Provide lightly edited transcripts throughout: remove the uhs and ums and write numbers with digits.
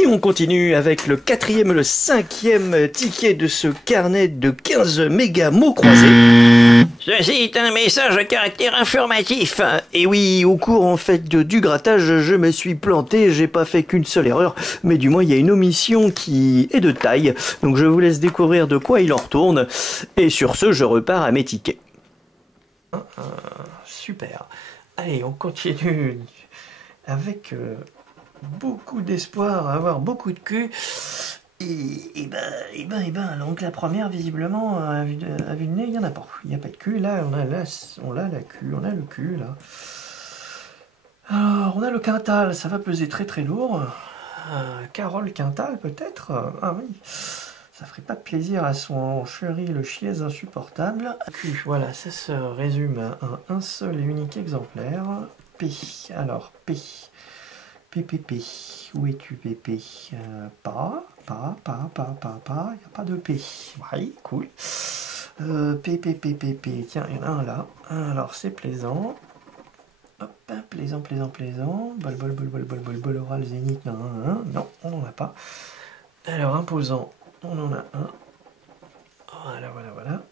Et on continue avec le quatrième et le cinquième ticket de ce carnet de 15 méga mots croisés. Ceci est un message à caractère informatif. Et oui, au cours en fait du grattage, je me suis planté, j'ai pas fait qu'une seule erreur, mais du moins il y a une omission qui est de taille. Donc je vous laisse découvrir de quoi il en retourne. Et sur ce, je repars à mes tickets. Super. Allez, on continue avec beaucoup d'espoir, avoir beaucoup de queue. Et ben, donc la première, visiblement, à vue de nez, il n'y en a pas. Il n'y a pas de queue. Là, on a la queue, on a le cul, là. Alors, on a le quintal, ça va peser très très lourd. Carole Quintal, peut-être. Ah oui, ça ferait pas plaisir à son chéri, le chiez insupportable. Voilà, ça se résume à un seul et unique exemplaire. P. Alors, P. P. Où es-tu, P? Pas. Il n'y a pas de P. Oui, cool. P. Tiens, il y en a un là. Alors, c'est plaisant. Hop, plaisant. Bol, oral, zénith, non, on n'en a pas. Alors, imposant, on en a un. Voilà.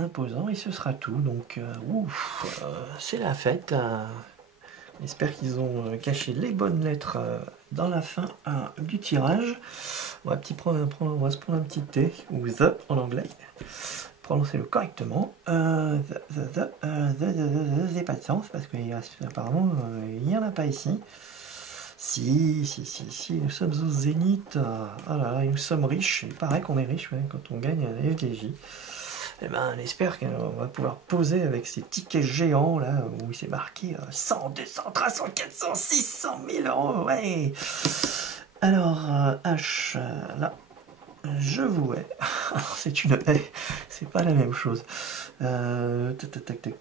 Imposant, et ce sera tout. Donc, c'est la fête. J'espère qu'ils ont caché les bonnes lettres dans la fin du tirage. On va se prendre un petit T, ou the en anglais. Prononcez-le correctement. J'ai pas de sens, parce qu'apparemment, il n'y en a pas ici. Si, nous sommes au zénith. Ah là là, nous sommes riches. Il paraît qu'on est riche quand on gagne un FDJ. Eh ben, on espère qu'on va pouvoir poser avec ces tickets géants là où il s'est marqué 100, 200, 300, 400, 600 000 euros. Ouais. Alors, H, là, je vous hais. C'est une haie, c'est pas la même chose.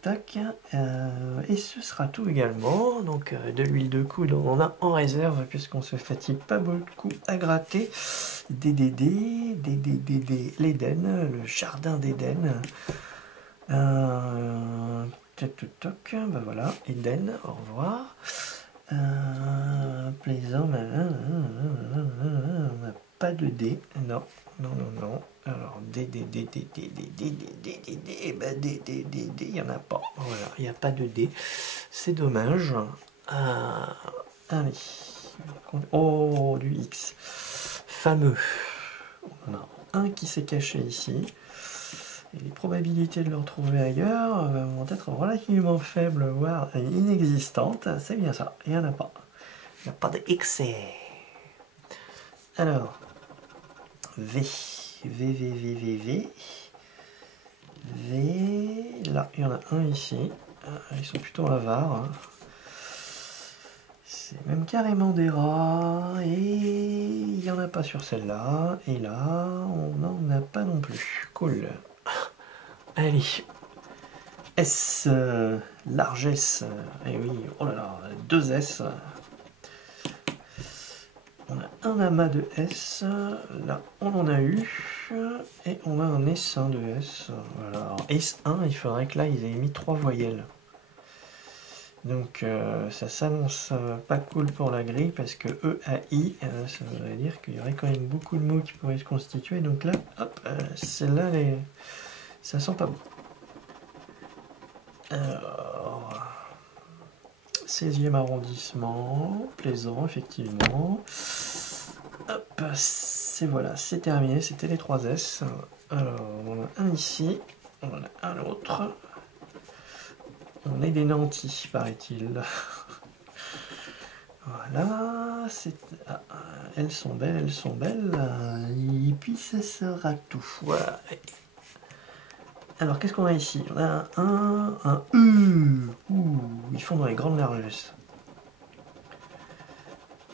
Tac. Et ce sera tout également. Donc, de l'huile de coude, on en a en réserve puisqu'on se fatigue pas beaucoup à gratter. L'Éden, le jardin d'Éden. Ben voilà, Éden, au revoir. Plaisant, on n'a pas de D, non. Alors, D, il n'y en a pas. Voilà, il n'y a pas de D. C'est dommage. Allez. Oh, du X. Fameux. On en a un qui s'est caché ici. Et les probabilités de le retrouver ailleurs vont être relativement faibles, voire inexistantes. C'est bien ça. Il n'y en a pas. Il n'y a pas de X. Alors, V. Là, il y en a un ici. Ils sont plutôt avares. C'est même carrément des rats. Et il n'y en a pas sur celle-là. Et là, on n'en a pas non plus. Cool. Allez. S. Largesse. Et oui, oh là là, 2 S. On a un amas de S, là on en a eu, et on a un S1 de S. Voilà. Alors S1, il faudrait que là ils aient mis 3 voyelles. Donc ça s'annonce pas cool pour la grille parce que EAI, ça voudrait dire qu'il y aurait quand même beaucoup de mots qui pourraient se constituer. Donc là, hop, celle-là, ça sent pas bon. Alors, 16e arrondissement, plaisant, effectivement. Hop, c'est terminé, c'était les 3 S. Alors, on a un ici, on en a un autre. On est des nantis, paraît-il. Voilà, elles sont belles. Et puis ça sera tout. Voilà. Alors, qu'est-ce qu'on a ici? On a un E. Ils font dans les grandes largesses.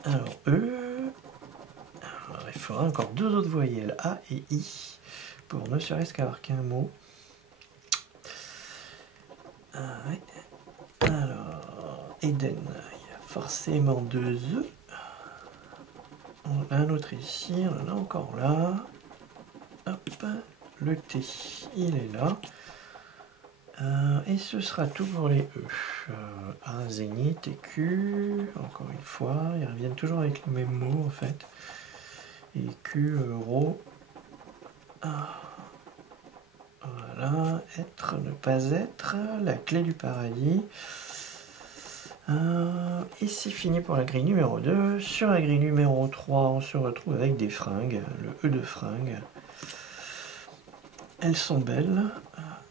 Alors, E. Alors, il faudra encore 2 autres voyelles, A et I, pour ne serait-ce qu'avoir qu'un mot. Ouais. Alors, Eden, il y a forcément 2 E. On a un autre ici, on en a encore là. Hop. Le T, il est là. Et ce sera tout pour les E. A, Zénith et Q. Encore une fois, ils reviennent toujours avec le même mot en fait. Et Q, euro. Voilà, être, ne pas être, la clé du paradis. Et c'est fini pour la grille numéro 2. Sur la grille numéro 3, on se retrouve avec des fringues, le E de fringues. Elles sont belles,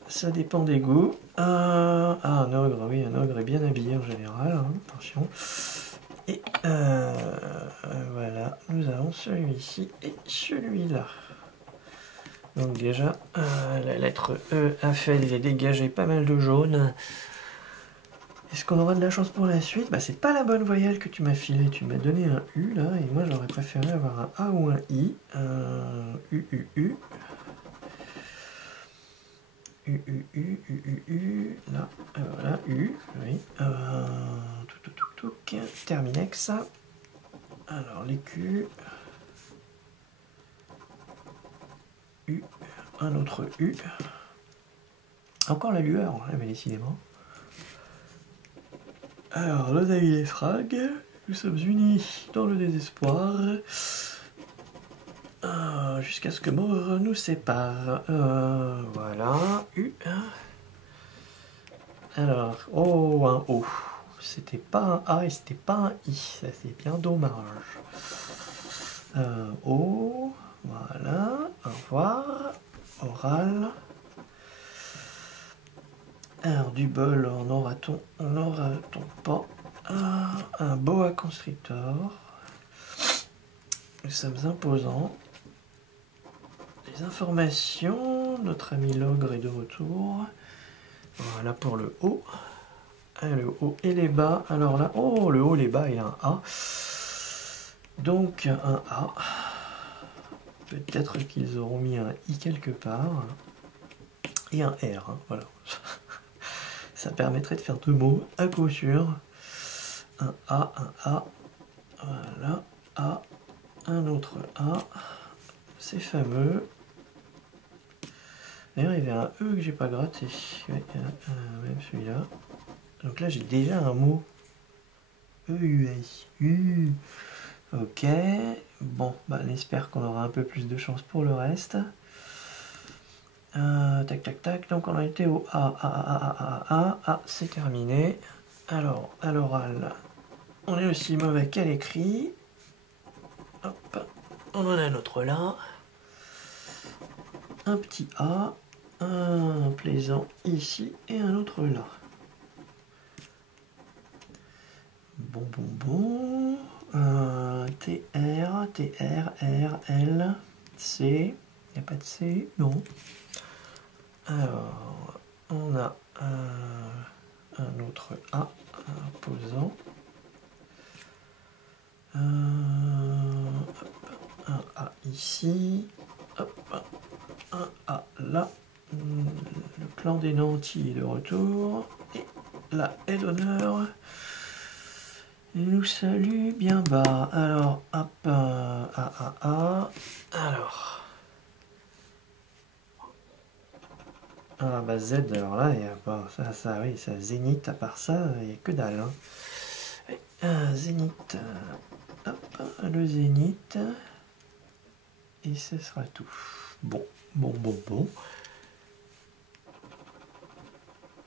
ça dépend des goûts. Un ogre, oui, un ogre est bien habillé en général, hein, attention. Et voilà, nous avons celui-ci et celui-là. Donc déjà, la lettre E a fait dégager pas mal de jaune. Est-ce qu'on aura de la chance pour la suite? Bah c'est pas la bonne voyelle que tu m'as filé, tu m'as donné un U là, et moi j'aurais préféré avoir un A ou un I. U, U, U. U, U, U, U, U, U, là, voilà, U, oui. Terminex. Alors les Q. U, un autre U. Encore la lueur, hein, mais décidément. Alors, nos amis les frags, nous sommes unis dans le désespoir, jusqu'à ce que mort nous sépare. Voilà, U. Alors, oh, un O. C'était pas un A et c'était pas un I, ça c'est bien dommage. O, voilà, au revoir, oral. Alors, du bol, on aura-t-on pas un boa constrictor. Nous sommes imposants. Les informations, notre ami l'ogre est de retour. Voilà pour le haut. Le haut et les bas. Alors là, oh, le haut, les bas et un A. Donc, un A. Peut-être qu'ils auront mis un I quelque part. Et un R, hein, voilà. Ça permettrait de faire deux mots à coup sûr. Un A, voilà, A, un autre A, c'est fameux. D'ailleurs, il y avait un E que j'ai pas gratté, ouais, même celui-là. Donc là, j'ai déjà un mot. E-U-S, U. Ok, bon, bah, on espère qu'on aura un peu plus de chance pour le reste. Tac, tac, tac, donc on a été au A, c'est terminé. Alors, à l'oral, on est aussi mauvais qu'à l'écrit. Hop, on en a un autre là. Un petit A, un plaisant ici et un autre là. Bon, bon, bon. TR, TR, R, L, C. Il n'y a pas de C, non. Alors, on a un autre A, imposant. Un A ici. Hop, un A là. Le clan des nantis est de retour. Et la est d'honneur. Nous salue bien bas. Alors, hop, A. Alors. Ah bah Z, alors là, il n'y a pas. Ça, oui, ça Zénith, à part ça, il n'y a que dalle. Hein. Zénith. Hop, le Zénith. Et ce sera tout. Bon.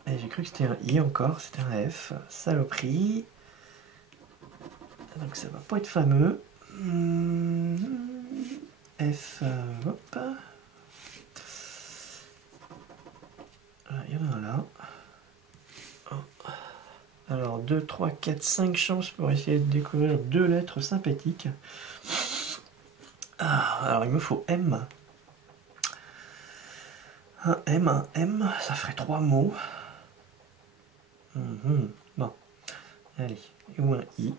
J'ai cru que c'était un I encore, c'était un F. Saloperie. Donc ça va pas être fameux. F, hop. Il y en a un là. Alors 2, 3, 4, 5 chances pour essayer de découvrir deux lettres sympathiques. Alors il me faut M. Un M, ça ferait 3 mots. Bon, allez, ou un I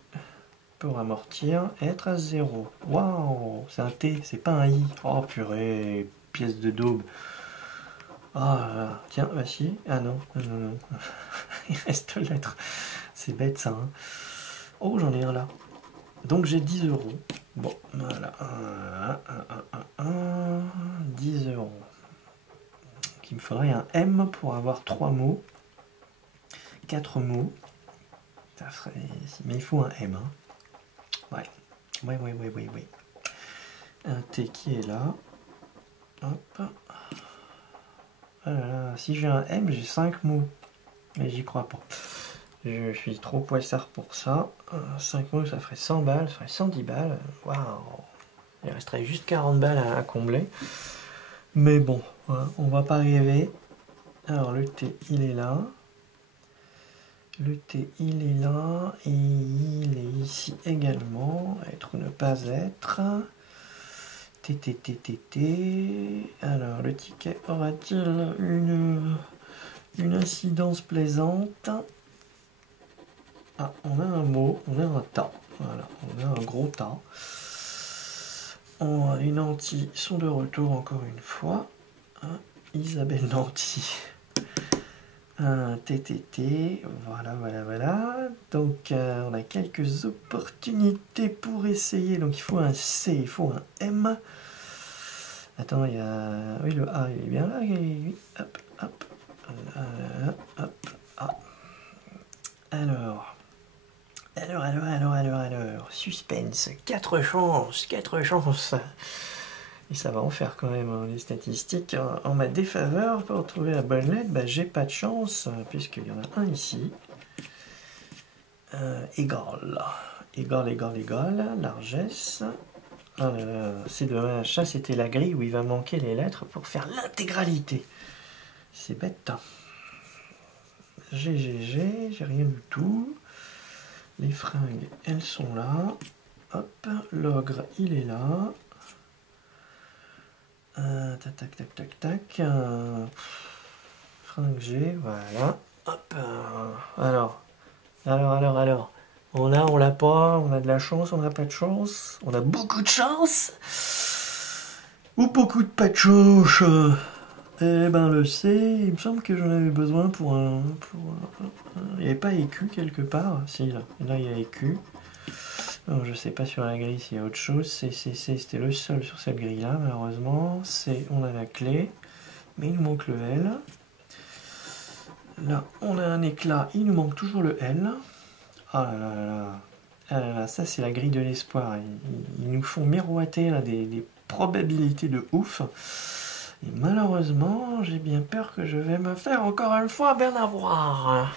pour amortir et être à 0. Waouh, c'est un T, c'est pas un I. Oh purée, pièce de daube. Ah, tiens, voici. Ah non. Il reste lettre. C'est bête ça. Hein. Oh, j'en ai un là. Donc j'ai 10 €. Bon, voilà. 10 €. Donc il me faudrait un M pour avoir 3 mots. 4 mots. Ça ferait... Mais il faut un M. Hein. Ouais. Ouais. Un T qui est là. Hop. Ah là là, si j'ai un M, j'ai 5 mots. Mais j'y crois pas. Je suis trop poissard pour ça. 5 mots, ça ferait 100 balles, ça ferait 110 balles. Waouh! Il resterait juste 40 balles à combler. Mais bon, on va pas rêver. Alors le T, il est là. Le T, il est là. Et il est ici également. Être ou ne pas être. T. Alors, le ticket aura-t-il une incidence plaisante? Ah, on a un mot, on a un tas. Voilà, on a un gros tas. Les nantis sont de retour encore une fois. Isabelle Nanty. Un TTT. Voilà. Donc, on a quelques opportunités pour essayer. Donc, il faut un C, il faut un M. Attends, il y a... Oui, le A, il est bien là. Oui, hop. Ah. Alors, suspense, 4 chances. Et ça va en faire quand même, hein, les statistiques. En ma défaveur, pour trouver la bonne lettre, j'ai pas de chance, puisqu'il y en a un ici. Égal, largesse. Ah là là, c'est dommage, ça c'était la grille où il va manquer les lettres pour faire l'intégralité. C'est bête. J'ai rien du tout. Les fringues, elles sont là. Hop, l'ogre, il est là. Tac. Fringue G, voilà. Hop. Alors. On l'a pas, on a de la chance, on n'a pas de chance. On a beaucoup de chance. Ou beaucoup de pas de chance. Eh ben le C, il me semble que j'en avais besoin pour un... Il n'y avait pas écu quelque part? Si, là il y a écu. Alors, je sais pas sur la grille s'il y a autre chose. C'était le seul sur cette grille là, malheureusement. C, on a la clé, mais il nous manque le L. Là, on a un éclat, il nous manque toujours le L. Ah là, ça c'est la grille de l'espoir. Ils nous font miroiter là, des probabilités de ouf. Et malheureusement, j'ai bien peur que je vais me faire encore une fois bien avoir.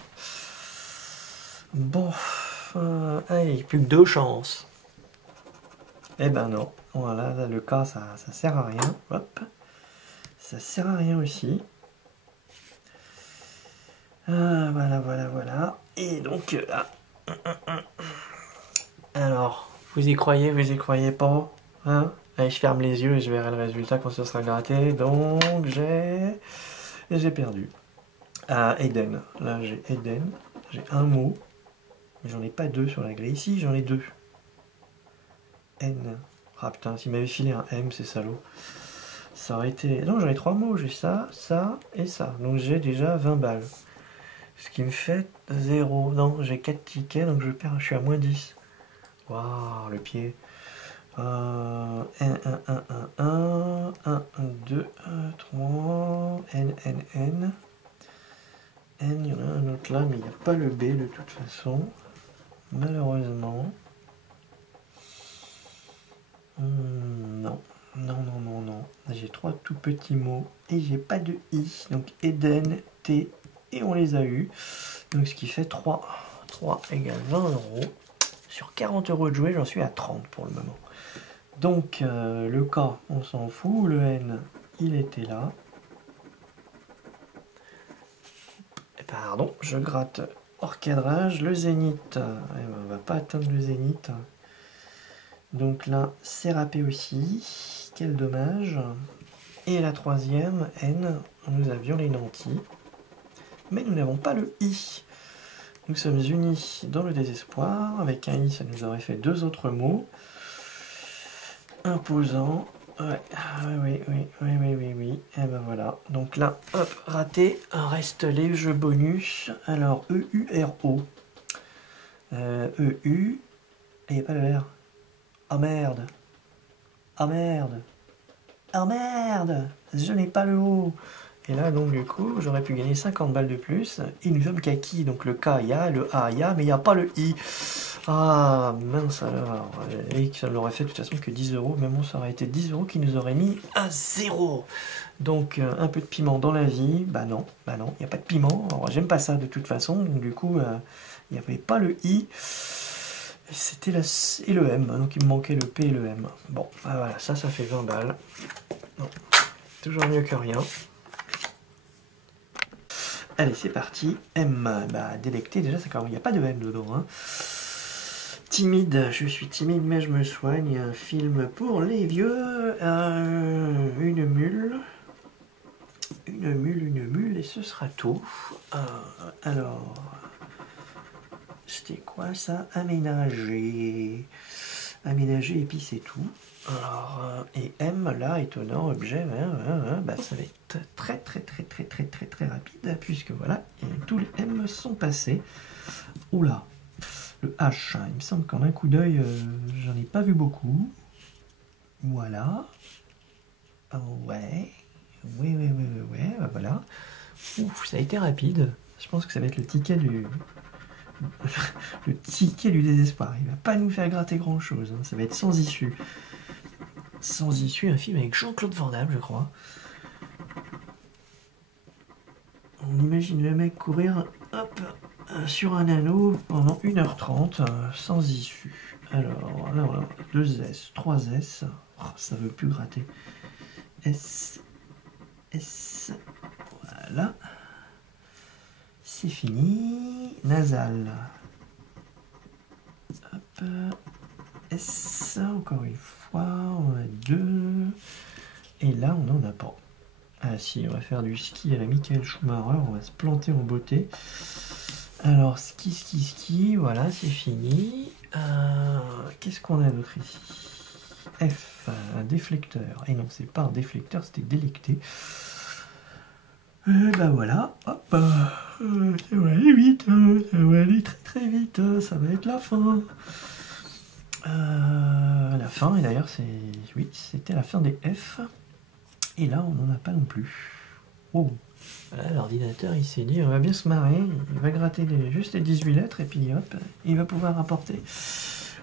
Bon, allez, plus que 2 chances. Eh ben non, voilà, là, le cas, ça sert à rien. Hop, ça sert à rien aussi. Voilà. Et donc, alors, vous y croyez pas, hein? Allez, je ferme les yeux et je verrai le résultat quand ce sera gratté. Donc, j'ai perdu. Eden. Là, j'ai Eden. J'ai un mot. Mais j'en ai pas 2 sur la grille. Ici, j'en ai 2. N. Ah putain, s'il m'avait filé un M, c'est salaud. Ça aurait été... Non, j'en ai 3 mots. J'ai ça et ça. Donc, j'ai déjà 20 balles. Ce qui me fait 0. Non, j'ai 4 tickets, donc je perds. Je suis à moins 10. Waouh, le pied. 1, 2, 3, N. N, il y en a un autre là, mais il n'y a pas le B de toute façon, malheureusement. Non. J'ai 3 tout petits mots et j'ai pas de I. Donc Eden, T, et on les a eu. Donc ce qui fait 3 égale 20 euros. Sur 40 euros de jouer, j'en suis à 30 pour le moment. Donc, le K, on s'en fout. Le N, il était là. Pardon, je gratte hors cadrage. Le zénith, on va pas atteindre le zénith. Donc là, c'est râpé aussi. Quel dommage. Et la troisième, N, nous avions les nantis. Mais nous n'avons pas le I. Nous sommes unis dans le désespoir. Avec un I, ça nous aurait fait 2 autres mots. Imposant. Ouais. Et ben voilà. Donc là, hop, raté. Reste les jeux bonus. Alors, EURO. EU. Et il n'y a pas le R. Ah merde. Je n'ai pas le O. Et là, donc, du coup, j'aurais pu gagner 50 balles de plus. Et nous sommes qu'à qui? Donc, le K, il y a, le A, il y a, mais il n'y a pas le I. Ah, mince alors. Et ça n'aurait fait de toute façon que 10 euros. Mais bon, ça aurait été 10 euros qui nous aurait mis à 0. Donc, un peu de piment dans la vie. Bah non, il n'y a pas de piment. Alors, j'aime pas ça de toute façon. Donc, du coup, il n'y avait pas le I. Et c'était la C et le M. Donc, il me manquait le P et le M. Bon, bah voilà, ça fait 20 balles. Non, toujours mieux que rien. Allez, c'est parti. M, bah, délecté, déjà, il n'y a pas de M dedans. Hein. Timide, je suis timide, mais je me soigne. Un film pour les vieux. Une mule, et ce sera tout. Alors, c'était quoi ça? Aménager. Aménager, et puis c'est tout. Alors, et M, là, étonnant, objet, bah, ça va être très rapide, puisque voilà, tous les M sont passés. Oula, le H, il me semble qu'en un coup d'œil, j'en ai pas vu beaucoup. Voilà. Ouais, bah voilà. Ouf, ça a été rapide. Je pense que ça va être le ticket du... le ticket du désespoir. Il va pas nous faire gratter grand chose, hein. Ça va être sans issue. Sans issue, un film avec Jean-Claude Van Damme, je crois. On imagine le mec courir, hop, sur un anneau pendant 1h30, sans issue. Alors, là, 2S, 3S, oh, ça veut plus gratter. S, voilà. C'est fini. Nasal. Hop, S, encore une fois. On a 2. Et là, on n'en a pas. Ah si, on va faire du ski à la Michael Schumacher. On va se planter en beauté. Alors, ski. Voilà, c'est fini. Qu'est-ce qu'on a d'autre ici? F, un déflecteur. Et non, c'est pas un déflecteur, c'était délecté. Et ben voilà. Hop. Ça va aller vite. Ça va aller très vite. Ça va être la fin. La fin, et d'ailleurs c'était la fin des F, et là on n'en a pas non plus. Oh. Voilà, l'ordinateur il s'est dit on va bien se marrer, il va gratter juste les 18 lettres et puis hop, il va pouvoir rapporter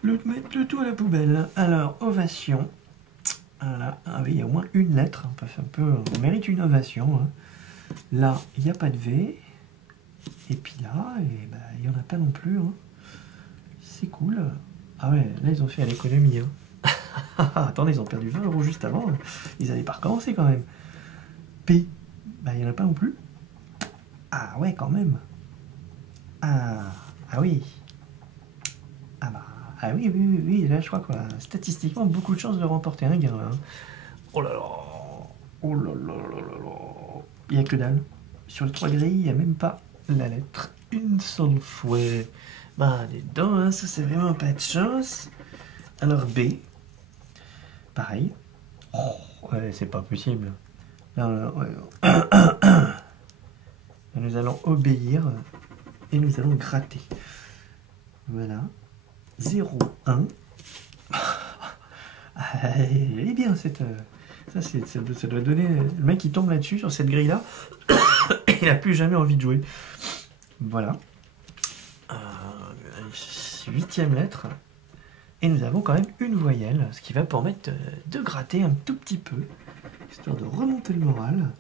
mettre le tout à la poubelle. Alors, ovation. Voilà. Ah oui, il y a au moins une lettre, on mérite une ovation, hein. Là il n'y a pas de V, et puis là il n'y en a pas non plus, hein. C'est cool. Ah ouais, là ils ont fait à l'économie, hein. Attendez, ils ont perdu 20 euros juste avant. Ils n'avaient pas recommencé quand même. P, bah il n'y en a pas non plus. Ah ouais, quand même. Ah oui. Ah oui, là je crois quoi. Statistiquement, beaucoup de chances de remporter un gain là, hein. Oh là là. Il n'y a que dalle. Sur les 3 grilles, il n'y a même pas la lettre. Une seule fois. Bah, les dents, hein, ça c'est vraiment pas de chance. Alors B, pareil. Oh, ouais, c'est pas possible. Là, nous allons obéir et nous allons gratter. Voilà. 0, 1. Elle est bien cette. Ça doit donner. Le mec qui tombe là-dessus, sur cette grille-là, il n'a plus jamais envie de jouer. Voilà. 8e lettre, et nous avons quand même une voyelle, ce qui va permettre de gratter un tout petit peu, histoire de remonter le moral.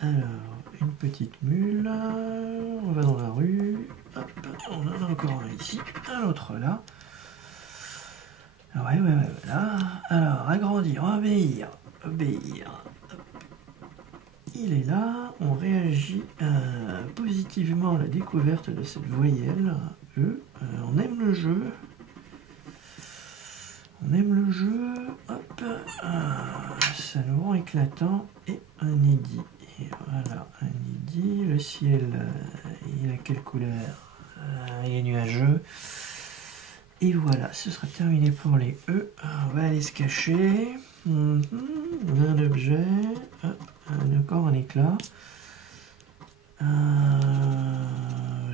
Alors, une petite mule, on va dans la rue, hop, on en a encore un ici, un autre là. Ouais, voilà. Alors, agrandir, obéir. Il est là, on réagit positivement à la découverte de cette voyelle E. On aime le jeu. Hop. Ça nous rend éclatant. Et un édit. Et voilà, un édit. Le ciel, il a quelle couleur? Il est nuageux. Et voilà, ce sera terminé pour les E. On va aller se cacher. Un objet. Encore un éclat.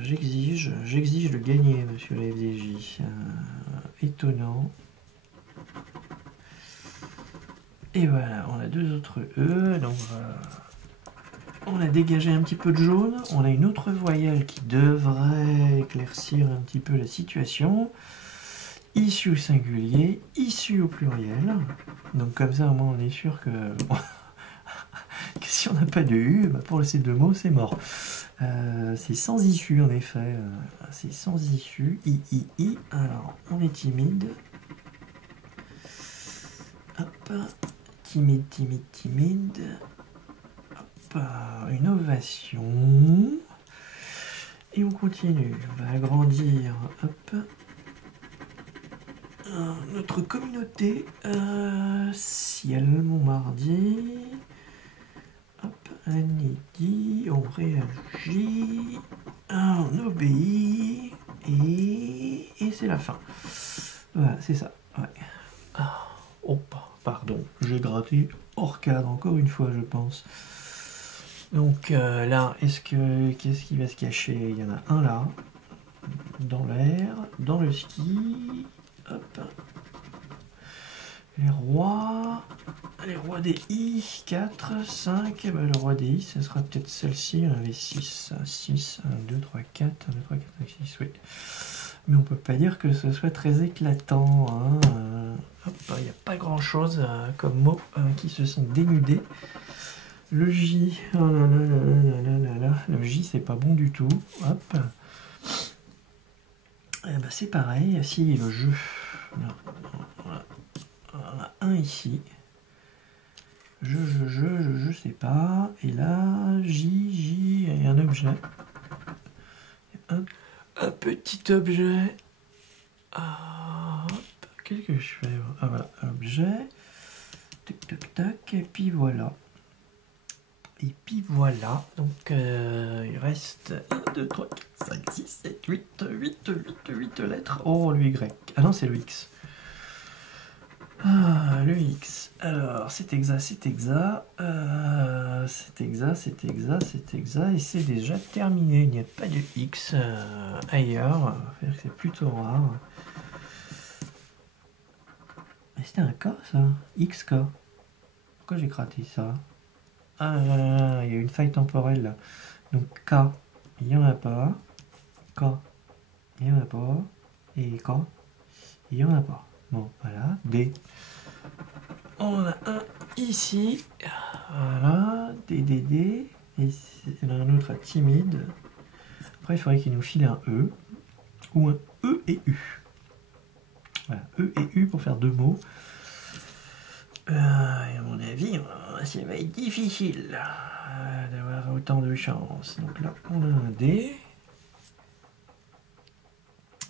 J'exige de gagner, monsieur la FDJ. étonnant. Et voilà, on a deux autres E, donc on a dégagé un petit peu de jaune. On a une autre voyelle qui devrait éclaircir un petit peu la situation. Issu au singulier, issu au pluriel. Donc comme ça, au moins, on est sûr que, que si on n'a pas de U, bah pour ces deux mots, c'est mort. C'est sans issue, en effet. C'est sans issue. I. Alors, on est timide. Hop. Timide. Hop. Une ovation. Et on continue. On va agrandir. Hop. Notre communauté. Ciel, Montmardi. Hop. Annie, on réagit. On obéit. Et c'est la fin. Voilà, c'est ça. Ouais. Oh, pardon, j'ai gratté hors cadre encore une fois, je pense. Donc là, qu'est-ce qui va se cacher? Il y en a un là, dans l'air, dans le ski. Hop. Les rois des I, 4, 5. Ben, le roi des I, ce sera peut-être celle-ci. On avait 6, 1, 2, 3, 4, 5, 6, oui. Mais on peut pas dire que ce soit très éclatant. Hein. Hop, il n'y a pas grand-chose comme mots qui se sont dénudés. Le J, oh là là là là là là. Le J, c'est pas bon du tout. Hop. Et ben, c'est pareil. Si le jeu, voilà. On a un ici. Je sais pas. Et là, J, il y a un objet. Un petit objet. Qu'est-ce que je fais? Ah voilà, objet. Tac. Et puis voilà. Donc il reste 1, 2, 3, 4, 5, 6, 7, 8 lettres. Oh, le Y. Ah non, c'est le X. Le X. Alors, c'est exa. Et c'est déjà terminé. Il n'y a pas de X ailleurs. C'est plutôt rare. Mais c'était un K, ça. XK. Pourquoi j'ai gratté ça? Ah là là, il y a une faille temporelle là. Donc K, il n'y en a pas. K, il n'y en a pas. Et K, il n'y en a pas. Bon, voilà. D. On a un ici. Voilà. D. Et il y en a un autre à timide. Après, il faudrait qu'il nous file un E. Ou un E et U. Voilà. E et U pour faire deux mots. Et à mon avis, ça va être difficile d'avoir autant de chance. Donc là, on a un D.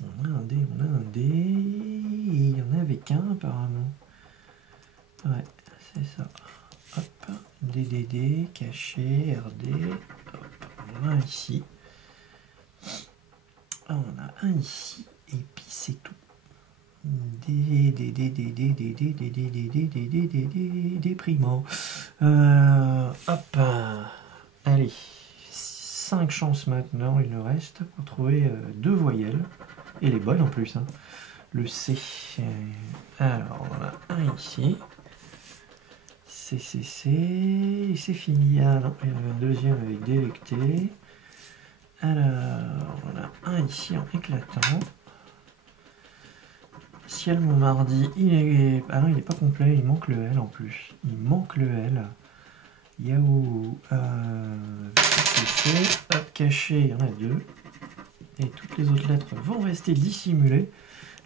On a un D. Et il n'y en avait qu'un apparemment. Ouais, c'est ça. Hop, D, caché, RD. Hop, on a un ici. On a un ici. Et puis c'est tout. Déprimant. Hop. Allez. 5 chances maintenant, il nous reste pour trouver deux voyelles. Et les bonnes en plus. Hein. Le C. Alors, on a un ici. C. Et c'est fini. Ah non, il y en avait un deuxième avec délecté. Alors, on a un ici en éclatant. Ciel Montmardi, il est... Ah non, il n'est pas complet, il manque le L en plus. Il manque le L. Yahoo. Hop, caché, il y en a deux. Et toutes les autres lettres vont rester dissimulées.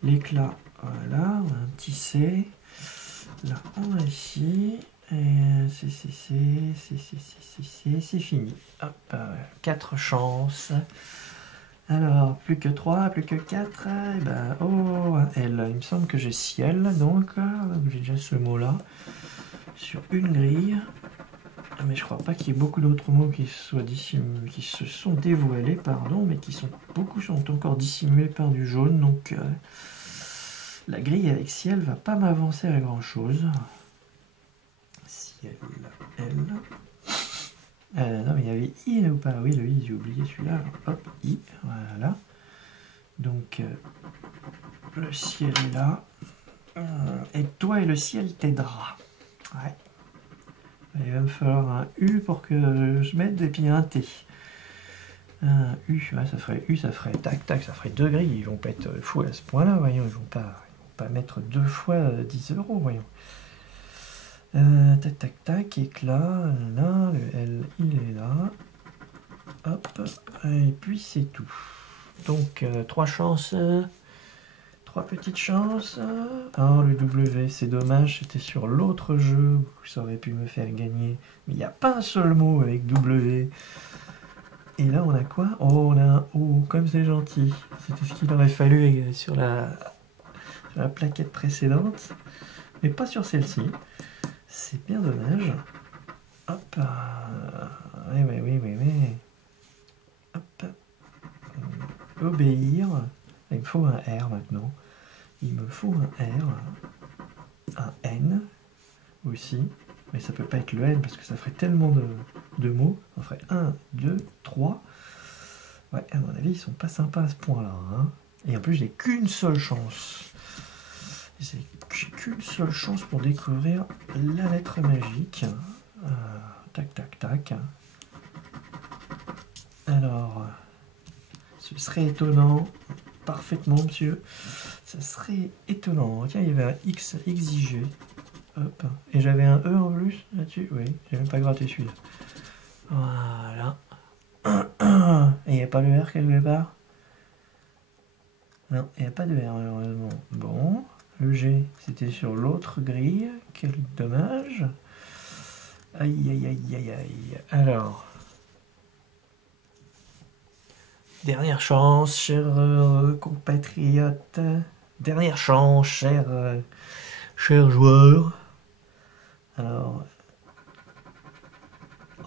L'éclat, voilà, on a un petit C. Là, on a ici. Et c'est fini. Hop, 4 chances. Alors, plus que 3, plus que 4, et ben, oh, L. Il me semble que j'ai ciel, donc j'ai déjà ce mot-là sur une grille. Mais je crois pas qu'il y ait beaucoup d'autres mots qui se sont dévoilés, pardon, mais beaucoup sont encore dissimulés par du jaune, donc la grille avec ciel va pas m'avancer à grand chose. Ciel, L. Non, mais il y avait I là ou pas? Oui, le I, j'ai oublié celui-là. Hop, I, voilà. Donc, le ciel est là. Et toi et le ciel t'aidera. Ouais. Il va me falloir un U pour que je mette et puis un T. Un U, ouais, ça ferait tac tac, ça ferait 2 grilles. Ils vont pas être fous à ce point-là, voyons. Ils vont pas mettre 2 fois 10 €, voyons. Tac tac tac, éclat, là, le L il est là. Hop, et puis c'est tout. Donc 3 chances, 3 petites chances. Oh, le W, c'est dommage, c'était sur l'autre jeu où ça aurait pu me faire gagner. Mais il n'y a pas un seul mot avec W. Et là, on a quoi? Oh, on a un O, comme c'est gentil. C'était ce qu'il aurait fallu sur la plaquette précédente, mais pas sur celle-ci. C'est bien dommage. Hop. Oui. Hop. Obéir. Il me faut un R maintenant. Il me faut un R. Un N aussi. Mais ça peut pas être le N parce que ça ferait tellement de mots. On ferait 1, 2, 3. Ouais, à mon avis, ils sont pas sympas à ce point-là. Hein. Et en plus, j'ai qu'une seule chance. J'ai qu'une seule chance pour découvrir la lettre magique. Tac, tac, tac. Alors, ce serait étonnant. Parfaitement, monsieur. Ça serait étonnant. Tiens, il y avait un X, XIG. Hop. Et j'avais un E en plus là-dessus. Oui, j'ai même pas gratté celui-là. Voilà. Et il n'y a pas le R quelque part? Non, il n'y a pas de R malheureusement. Bon. Le G, c'était sur l'autre grille. Quel dommage. Aïe. Alors. Dernière chance, chers compatriotes. Dernière chance, chers joueurs. Alors.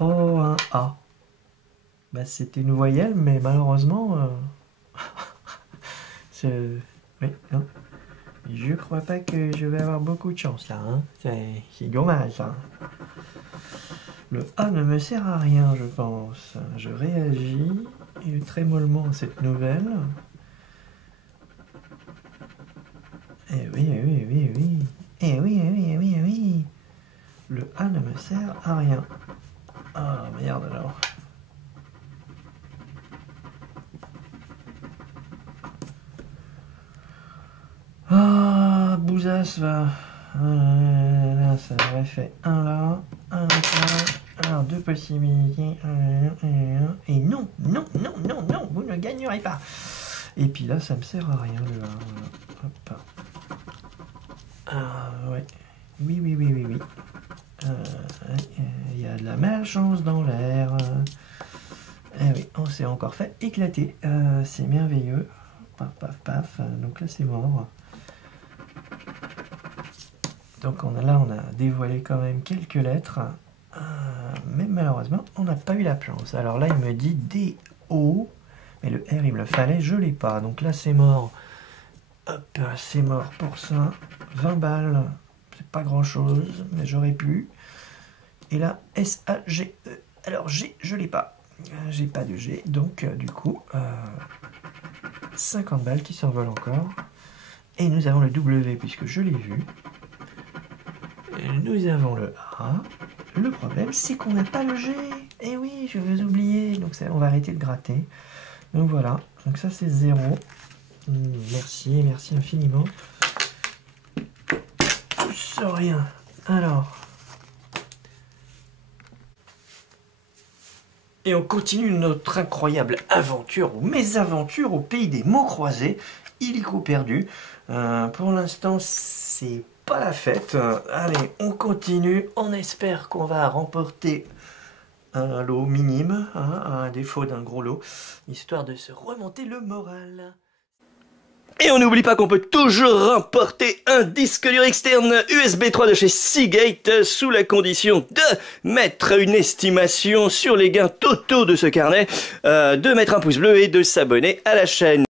Oh, un A. Bah, c'était une voyelle, mais malheureusement. Oui, non. Je crois pas que je vais avoir beaucoup de chance là. Hein. C'est dommage. Ça. Le A ne me sert à rien, je pense. Je réagis très mollement à cette nouvelle. Eh oui. Eh oui. Le A ne me sert à rien. Ah merde alors. Ah, Bouzasse va. Là, ça aurait fait un là, un là. Alors, 2 possibilités. Et non, vous ne gagnerez pas. Et puis là, ça me sert à rien. Le 1. Hop. Ah, ouais. Oui. Il y a de la malchance dans l'air. Eh oui, on s'est encore fait éclater. C'est merveilleux. Paf. Donc là, c'est mort. Donc on a dévoilé quand même quelques lettres. Mais malheureusement, on n'a pas eu la chance. Alors là, il me dit D-O. Mais le R, il me le fallait, je l'ai pas. Donc là, c'est mort. Hop, c'est mort pour ça. 20 balles. C'est pas grand-chose, mais j'aurais pu. Et là, S-A-G-E. Alors G, je l'ai pas. J'ai pas de G. Donc, du coup, 50 balles qui s'envolent encore. Et nous avons le W, puisque je l'ai vu. Nous avons le A. Le problème, c'est qu'on n'a pas le G. Eh oui, je vais oublier. Donc, ça, on va arrêter de gratter. Donc, voilà. Donc, ça, c'est 0. Merci infiniment. Plus rien. Alors. Et on continue notre incroyable aventure ou mésaventure au pays des mots croisés, illico perdu. Pour l'instant, c'est pas la fête. Allez, on continue. On espère qu'on va remporter un lot minime, hein, à défaut d'un gros lot, histoire de se remonter le moral. Et on n'oublie pas qu'on peut toujours remporter un disque dur externe USB 3 de chez Seagate sous la condition de mettre une estimation sur les gains totaux de ce carnet, de mettre un pouce bleu et de s'abonner à la chaîne.